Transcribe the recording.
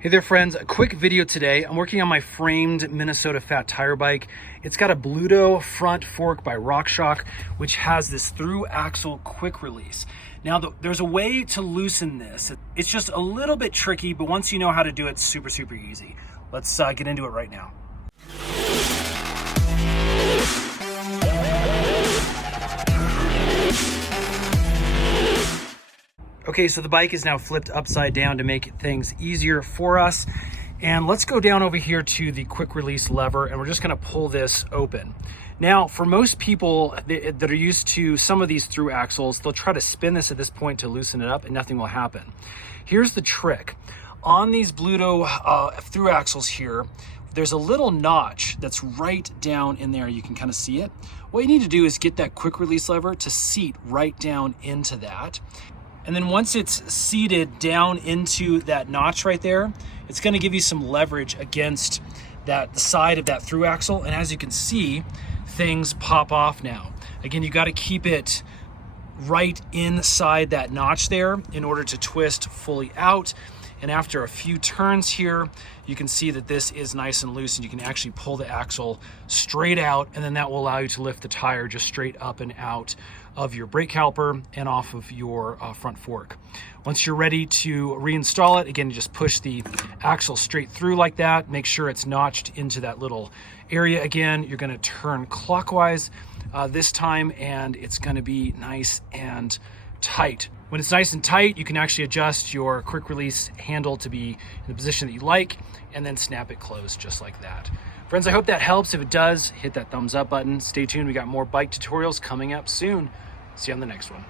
Hey there friends, a quick video today. I'm working on my framed Minnesota fat tire bike. It's got a Bluto front fork by Rockshox, which has this through axle quick release. Now there's a way to loosen this. It's just a little bit tricky, but once you know how to do it, it's super easy. Let's get into it right now. Okay, so the bike is now flipped upside down to make things easier for us. And let's go down over here to the quick release lever, and we're just gonna pull this open. Now, for most people that are used to some of these through axles, they'll try to spin this at this point to loosen it up and nothing will happen. Here's the trick. On these Bluto through axles here, there's a little notch that's right down in there. You can kind of see it. What you need to do is get that quick release lever to seat right down into that. And then once it's seated down into that notch right there, it's gonna give you some leverage against the side of that through axle. And as you can see, things pop off now. Again, you gotta keep it right inside that notch there in order to twist fully out. And after a few turns here, you can see that this is nice and loose and you can actually pull the axle straight out, and then that will allow you to lift the tire just straight up and out of your brake caliper and off of your front fork. Once you're ready to reinstall it, again, you just push the axle straight through like that. Make sure it's notched into that little area again. You're gonna turn clockwise this time, and it's gonna be nice and tight. When it's nice and tight, you can actually adjust your quick release handle to be in the position that you like, and then snap it closed just like that. Friends, I hope that helps. If it does, hit that thumbs up button. Stay tuned, we got more bike tutorials coming up soon. See you on the next one.